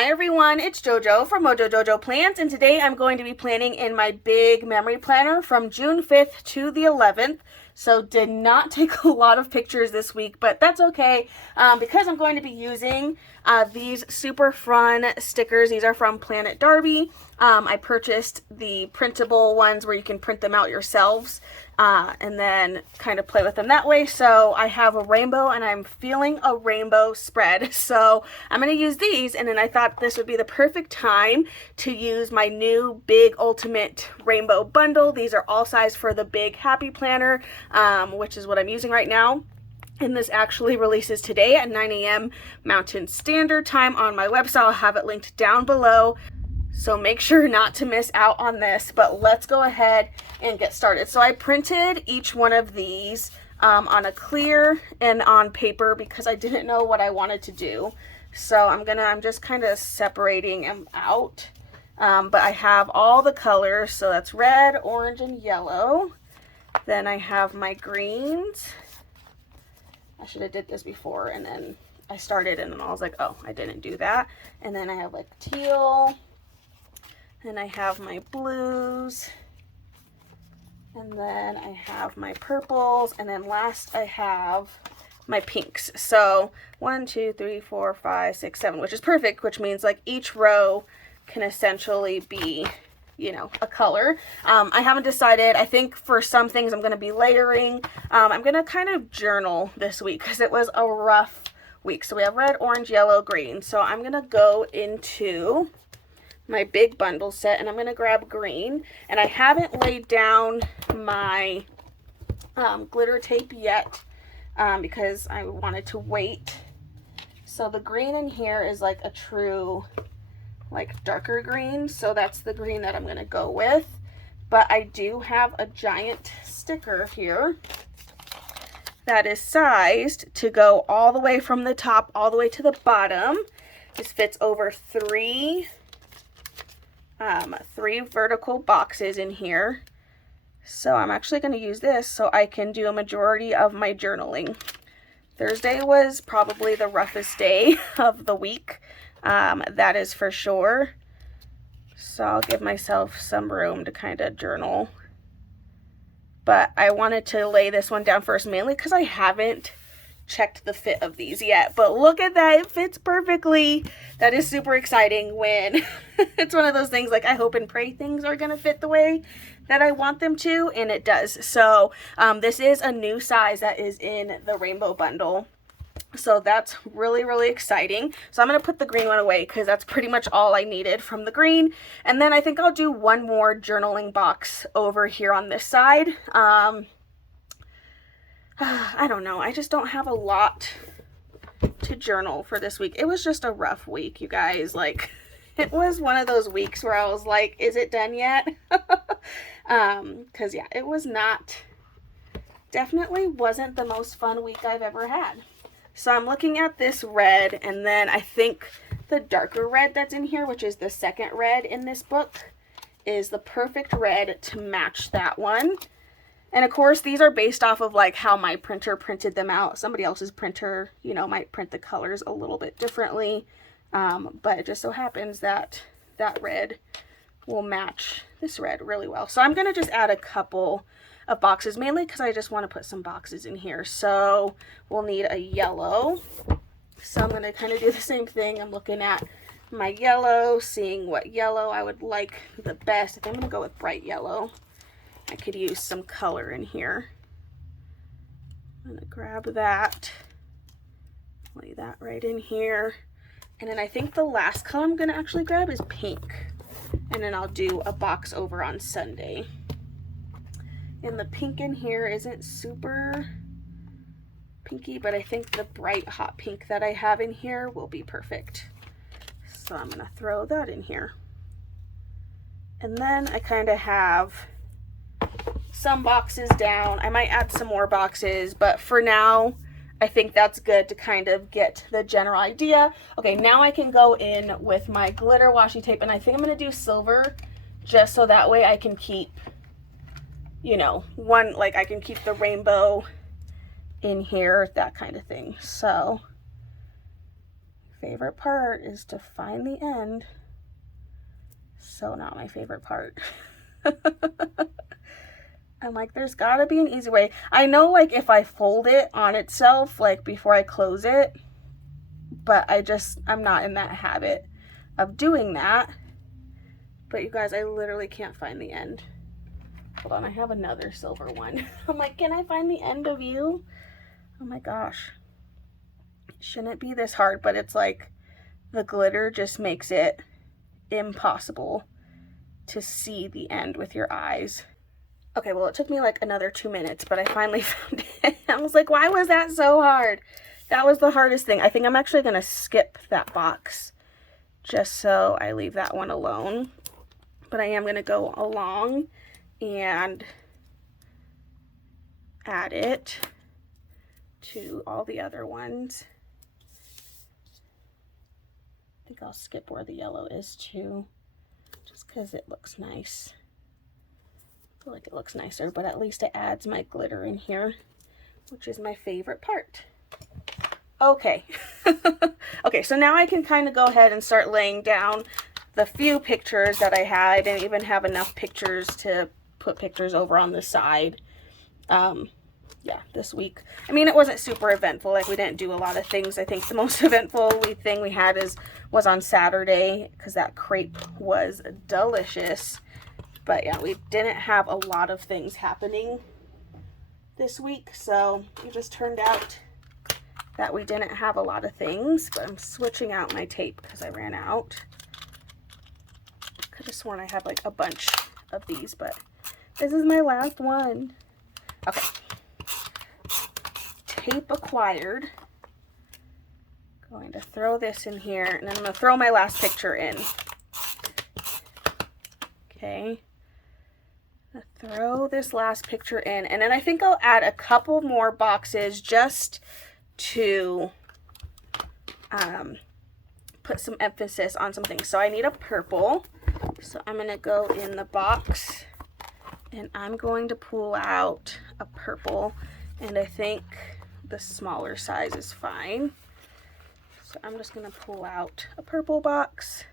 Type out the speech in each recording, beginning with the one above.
Hi everyone, it's JoJo from Mojo Jojo Plants, and today I'm going to be planning in my big memory planner from June 5th to the 11th. So did not take a lot of pictures this week, but that's okay because I'm going to be using these super fun stickers. These are from Planet Darby. I purchased the printable ones where you can print them out yourselves and then kind of play with them that way. So I have a rainbow and I'm feeling a rainbow spread. So I'm going to use these, and then I thought this would be the perfect time to use my new big ultimate rainbow bundle. These are all size for the big happy planner, which is what I'm using right now. And this actually releases today at 9 a.m. Mountain Standard Time on my website. I'll have it linked down below. So make sure not to miss out on this, but let's go ahead and get started. So I printed each one of these on a clear and on paper because I didn't know what I wanted to do. So I'm just kind of separating them out. But I have all the colors. So that's red, orange, and yellow. Then I have my greens. I should have did this before, and then I started and then I was like, oh, I didn't do that. And then I have like teal. And I have my blues, and then I have my purples, and then last I have my pinks. So 1, 2, 3, 4, 5, 6, 7, which is perfect, which means like each row can essentially be, you know, a color. I haven't decided. I think for some things I'm going to be layering. I'm going to kind of journal this week because it was a rough week. So we have red, orange, yellow, green. So I'm going to go into my big bundle set and I'm going to grab green, and I haven't laid down my glitter tape yet because I wanted to wait. So the green in here is like a true like darker green, so that's the green that I'm going to go with. But I do have a giant sticker here that is sized to go all the way from the top all the way to the bottom. This fits over three vertical boxes in here. So I'm actually going to use this so I can do a majority of my journaling. Thursday was probably the roughest day of the week. That is for sure. So I'll give myself some room to kind of journal. But I wanted to lay this one down first, mainly because I haven't checked the fit of these yet, but look at that, it fits perfectly. That is super exciting when it's one of those things like I hope and pray things are gonna fit the way that I want them to, and it does. So this is a new size that is in the rainbow bundle, so that's really, really exciting. So I'm gonna put the green one away because that's pretty much all I needed from the green, and then I think I'll do one more journaling box over here on this side. I don't know. I just don't have a lot to journal for this week. It was just a rough week, you guys. Like, it was one of those weeks where I was like, is it done yet? Because, yeah, it was not, definitely wasn't the most fun week I've ever had. So I'm looking at this red, and then I think the darker red that's in here, which is the second red in this book, is the perfect red to match that one. And of course, these are based off of like how my printer printed them out. Somebody else's printer, you know, might print the colors a little bit differently. But it just so happens that that red will match this red really well. So I'm going to just add a couple of boxes, mainly because I just want to put some boxes in here. So we'll need a yellow. So I'm going to kind of do the same thing. I'm looking at my yellow, seeing what yellow I would like the best. I think I'm going to go with bright yellow. I could use some color in here. I'm gonna grab that, lay that right in here. And then I think the last color I'm gonna actually grab is pink. And then I'll do a box over on Sunday. And the pink in here isn't super pinky, but I think the bright hot pink that I have in here will be perfect. So I'm gonna throw that in here. And then I kind of have some boxes down. I might add some more boxes, but for now I think that's good to kind of get the general idea. Okay, now I can go in with my glitter washi tape, and I think I'm going to do silver just so that way I can keep, you know, one, like I can keep the rainbow in here, that kind of thing. So favorite part is to find the end. So not my favorite part. I'm like, there's gotta be an easy way. I know, like, if I fold it on itself, like, before I close it, but I'm not in that habit of doing that. But you guys, I literally can't find the end. Hold on, I have another silver one. I'm like, can I find the end of you? Oh my gosh. Shouldn't be this hard, but it's like the glitter just makes it impossible to see the end with your eyes. Okay, well, it took me like another 2 minutes, but I finally found it. I was like, why was that so hard? That was the hardest thing. I think I'm actually going to skip that box just so I leave that one alone. But I am going to go along and add it to all the other ones. I think I'll skip where the yellow is too, just because it looks nice. I feel like it looks nicer, but at least it adds my glitter in here, which is my favorite part. Okay. Okay, so now I can kind of go ahead and start laying down the few pictures that I had. I didn't even have enough pictures to put pictures over on the side. Yeah, this week. I mean, it wasn't super eventful. Like, we didn't do a lot of things. I think the most eventful thing we had was on Saturday, because that crepe was delicious. But yeah, we didn't have a lot of things happening this week, so it just turned out that we didn't have a lot of things. But I'm switching out my tape because I ran out. Could have sworn I had like a bunch of these, but this is my last one. Okay. Tape acquired. Going to throw this in here, and then I'm going to throw my last picture in. Okay. Throw this last picture in, and then I think I'll add a couple more boxes just to put some emphasis on some things. So I need a purple, so I'm going to go in the box and I'm going to pull out a purple, and I think the smaller size is fine. So I'm just going to pull out a purple box,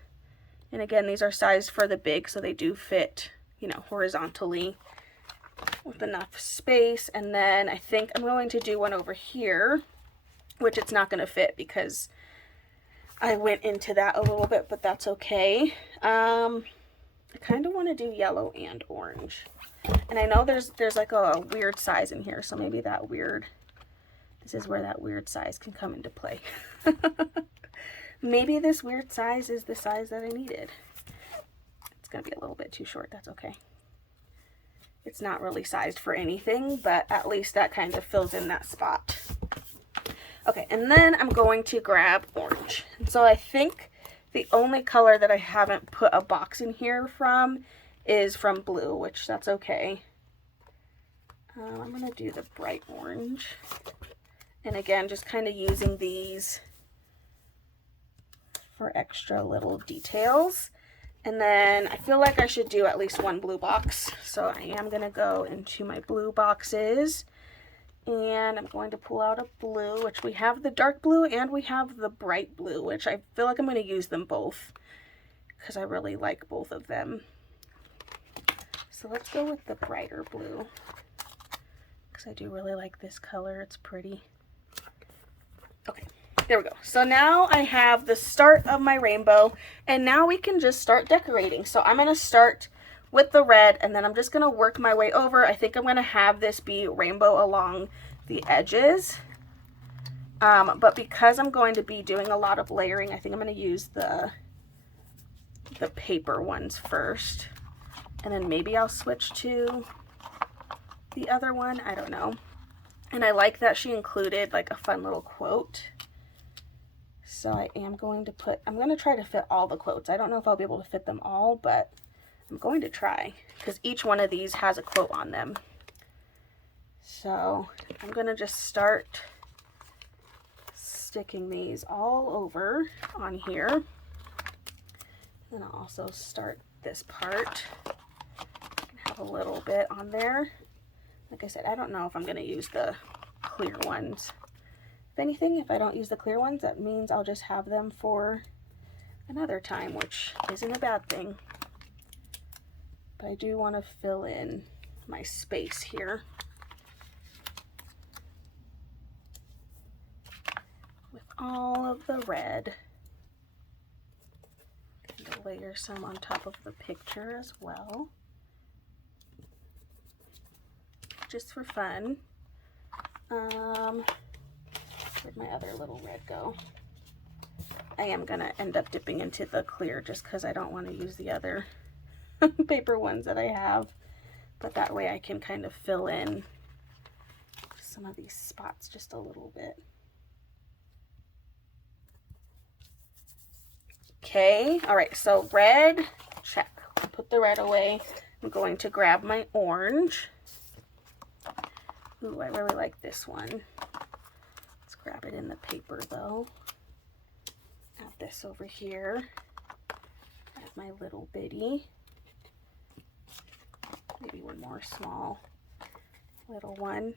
and again, these are sized for the big, so they do fit, you know, horizontally with enough space. And then I think I'm going to do one over here, which it's not going to fit because I went into that a little bit, but that's okay. I kind of want to do yellow and orange, and I know there's like a weird size in here, so maybe this is where that weird size can come into play. Maybe this weird size is the size that I needed. It's gonna be a little bit too short, that's okay. It's not really sized for anything, but at least that kind of fills in that spot. Okay, and then I'm going to grab orange. And so I think the only color that I haven't put a box in here from is from blue, which that's okay. I'm gonna do the bright orange. And again, just kind of using these for extra little details. And then I feel like I should do at least one blue box. So I am going to go into my blue boxes, and I'm going to pull out a blue, which we have the dark blue and we have the bright blue, which I feel like I'm going to use them both because I really like both of them. So let's go with the brighter blue because I do really like this color. It's pretty. Okay. There we go. So now I have the start of my rainbow, and now we can just start decorating. So I'm going to start with the red, and then I'm just going to work my way over. I think I'm going to have this be rainbow along the edges. But because I'm going to be doing a lot of layering, I think I'm going to use the paper ones first. And then maybe I'll switch to the other one. I don't know. And I like that she included like a fun little quote. So I am going to I'm going to try to fit all the quotes. I don't know if I'll be able to fit them all, but I'm going to try because each one of these has a quote on them. So I'm going to just start sticking these all over on here. And I'll also start this part. Have a little bit on there. Like I said, I don't know if I'm going to use the clear ones If anything, if I don't use the clear ones, that means I'll just have them for another time, which isn't a bad thing. But I do want to fill in my space here with all of the red. And to layer some on top of the picture as well, just for fun. Where'd my other little red go? I am gonna end up dipping into the clear just because I don't want to use the other paper ones that I have, but that way I can kind of fill in some of these spots just a little bit. Okay, all right, so red, check. I'll put the red away. I'm going to grab my orange. Ooh, I really like this one. Let's grab it in the paper though. Add this over here. Add my little bitty. Maybe one more small little one.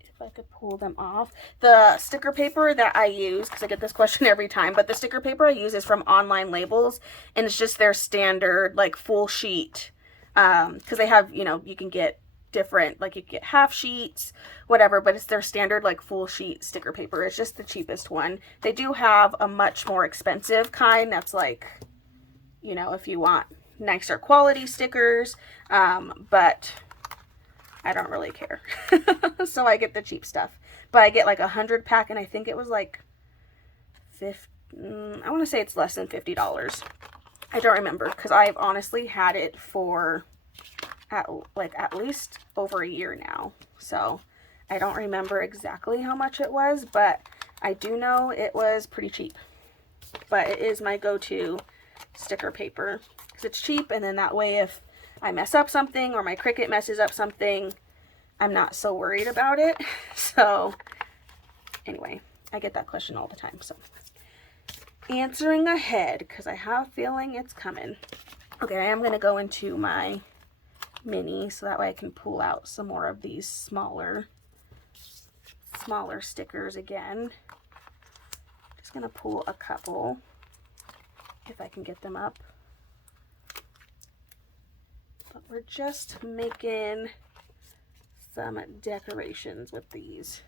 If I could pull them off. The sticker paper that I use, because I get this question every time, but the sticker paper I use is from Online Labels, and it's just their standard like full sheet. Because they have, you know, you can get different, like you can get half sheets, whatever, but it's their standard like full sheet sticker paper. It's just the cheapest one. They do have a much more expensive kind that's like, you know, if you want nicer quality stickers, but I don't really care. So I get the cheap stuff, but I get like 100 pack, and I think it was like I want to say it's less than $50. I don't remember, because I've honestly had it for at least over a year now, so I don't remember exactly how much it was, but I do know it was pretty cheap. But it is my go-to sticker paper because it's cheap, and then that way if I mess up something or my Cricut messes up something, I'm not so worried about it. So anyway, I get that question all the time, so answering ahead because I have a feeling it's coming. Okay, I am going to go into my mini so that way I can pull out some more of these smaller stickers again. Just going to pull a couple if I can get them up. But we're just making some decorations with these.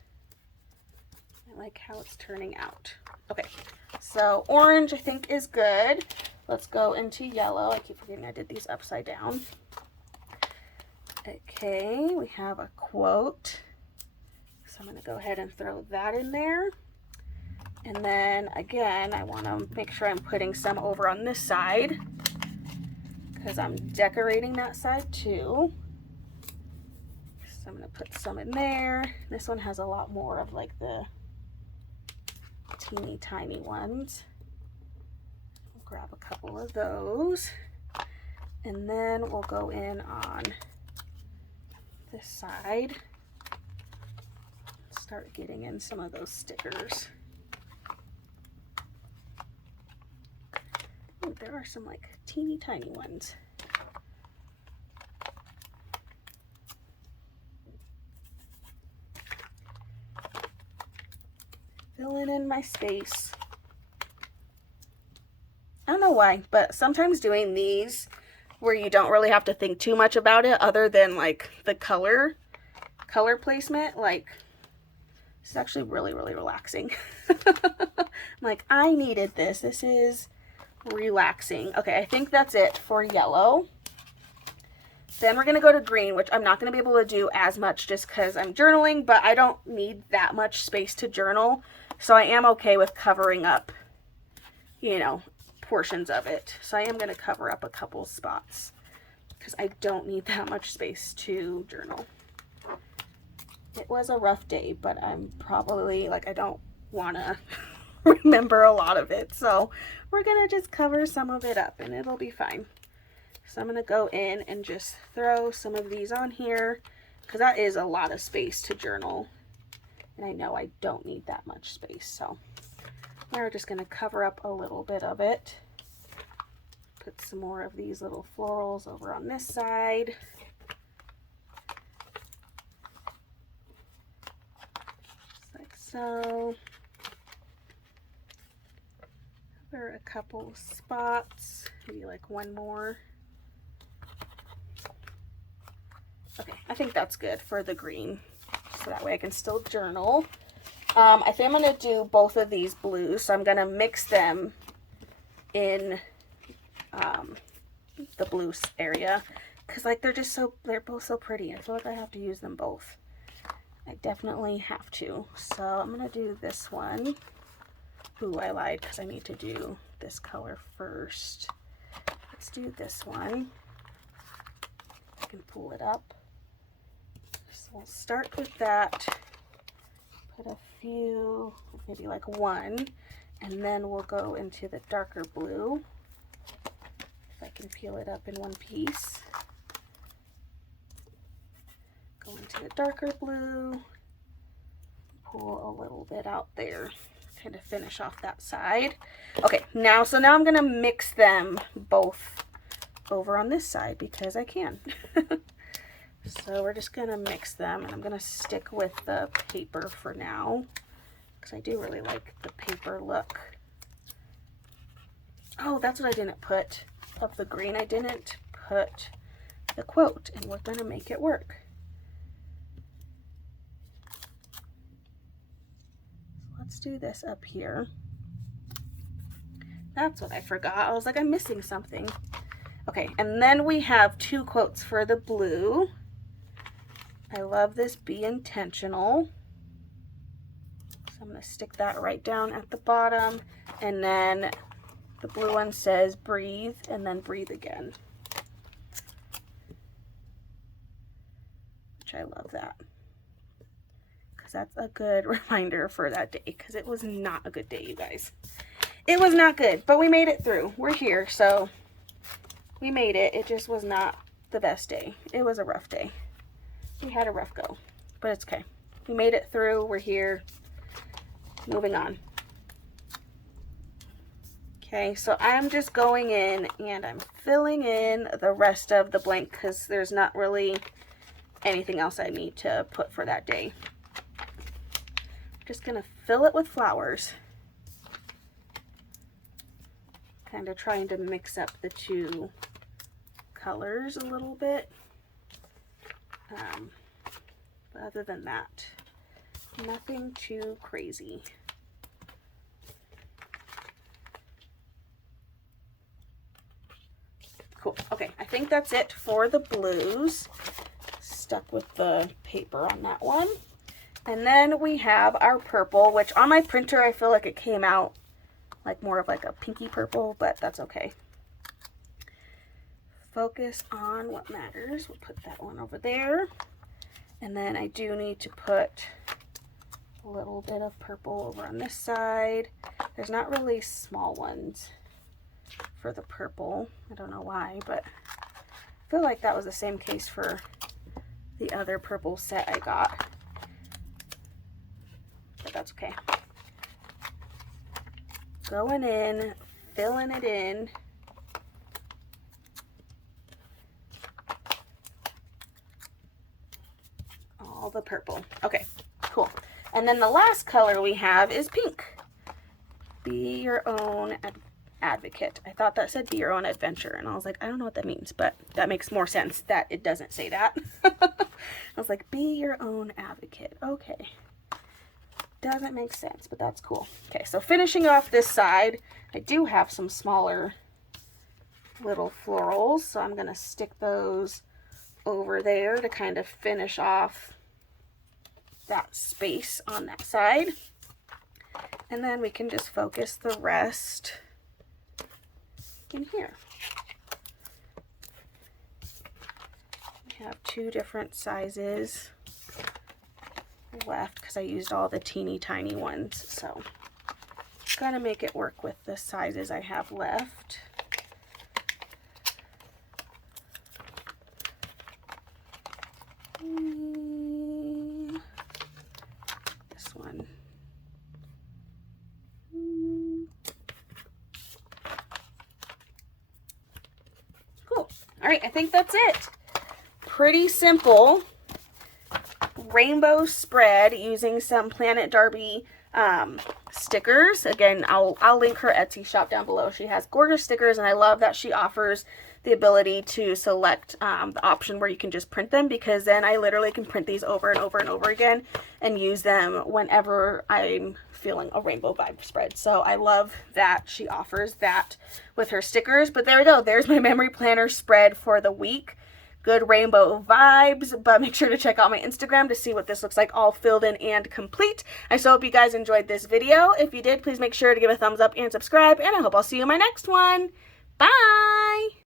I like how it's turning out. Okay, so orange I think is good. Let's go into yellow. I keep forgetting I did these upside down. Okay, we have a quote. So I'm going to go ahead and throw that in there. And then again, I want to make sure I'm putting some over on this side because I'm decorating that side too. So I'm going to put some in there. This one has a lot more of like the teeny tiny ones. I'll grab a couple of those. And then we'll go in on this side. Start getting in some of those stickers. Ooh, there are some like teeny tiny ones. Filling in my space. I don't know why, but sometimes doing these where you don't really have to think too much about it other than like the color placement, like it's actually really, really relaxing. I'm like, I needed this. This is relaxing. Okay, I think that's it for yellow. Then we're going to go to green, which I'm not going to be able to do as much just because I'm journaling, but I don't need that much space to journal. So I am okay with covering up, you know, portions of it. So I am going to cover up a couple spots because I don't need that much space to journal. It was a rough day, but I'm probably like, I don't want to remember a lot of it. So we're going to just cover some of it up and it'll be fine. So I'm going to go in and just throw some of these on here because that is a lot of space to journal. And I know I don't need that much space. So we're just going to cover up a little bit of it. Put some more of these little florals over on this side. So there are a couple spots, maybe like one more. Okay, I think that's good for the green, so that way I can still journal. I think I'm going to do both of these blues, so I'm going to mix them in the blue area, because like they're both so pretty. I feel like I have to use them both. I definitely have to. So I'm going to do this one. Ooh, I lied, because I need to do this color first. Let's do this one. I can pull it up. So we'll start with that, put a few, maybe like one, and then we'll go into the darker blue, if I can peel it up in one piece. Go into the darker blue, pull a little bit out there, kind of finish off that side. Okay, now I'm gonna mix them both over on this side because I can. So we're just gonna mix them, and I'm gonna stick with the paper for now because I do really like the paper look. Oh, that's what I didn't put of the green. I didn't put the quote, and we're gonna make it work. So let's do this up here. That's what I forgot. I was like, I'm missing something. Okay, and then we have two quotes for the blue. I love this "Be intentional." So I'm going to stick that right down at the bottom. And then the blue one says "breathe" and then "breathe again." Which I love that. Because that's a good reminder for that day. Because it was not a good day, you guys. It was not good, but we made it through. We're here, so we made it. It just was not the best day. It was a rough day. We had a rough go, but it's okay. We made it through. We're here. Moving on. Okay, so I'm just going in and I'm filling in the rest of the blank because there's not really anything else I need to put for that day. I'm just going to fill it with flowers. Kind of trying to mix up the two colors a little bit. But other than that, nothing too crazy. Cool. Okay, I think that's it for the blues. Stuck with the paper on that one. And then we have our purple, which on my printer I feel like it came out like more of like a pinky purple, but that's okay. Focus on what matters. We'll put that one over there. And then I do need to put a little bit of purple over on this side. There's not really small ones for the purple. I don't know why, but I feel like that was the same case for the other purple set I got. But that's okay. Going in, filling it in. All the purple. Okay, cool. And then the last color we have is pink. Be your own advocate. I thought that said be your own adventure, and I was like, I don't know what that means, but that makes more sense that it doesn't say that. I was like, be your own advocate. Okay. Doesn't make sense, but that's cool. Okay, so finishing off this side, I do have some smaller little florals, so I'm going to stick those over there to kind of finish off that space on that side. And then we can just focus the rest in here. We have two different sizes left because I used all the teeny tiny ones, so gotta make it work with the sizes I have left. This one. Cool. All right, I think that's it. Pretty simple. rainbow spread using some Planet Darby stickers. Again, I'll link her Etsy shop down below. She has gorgeous stickers, and I love that she offers the ability to select the option where you can just print them, because then I literally can print these over and over and over again and use them whenever I'm feeling a rainbow vibe spread. So I love that she offers that with her stickers. But there we go. There's my memory planner spread for the week. Good rainbow vibes, but make sure to check out my Instagram to see what this looks like all filled in and complete. I so hope you guys enjoyed this video. If you did, please make sure to give a thumbs up and subscribe, and I hope I'll see you in my next one. Bye!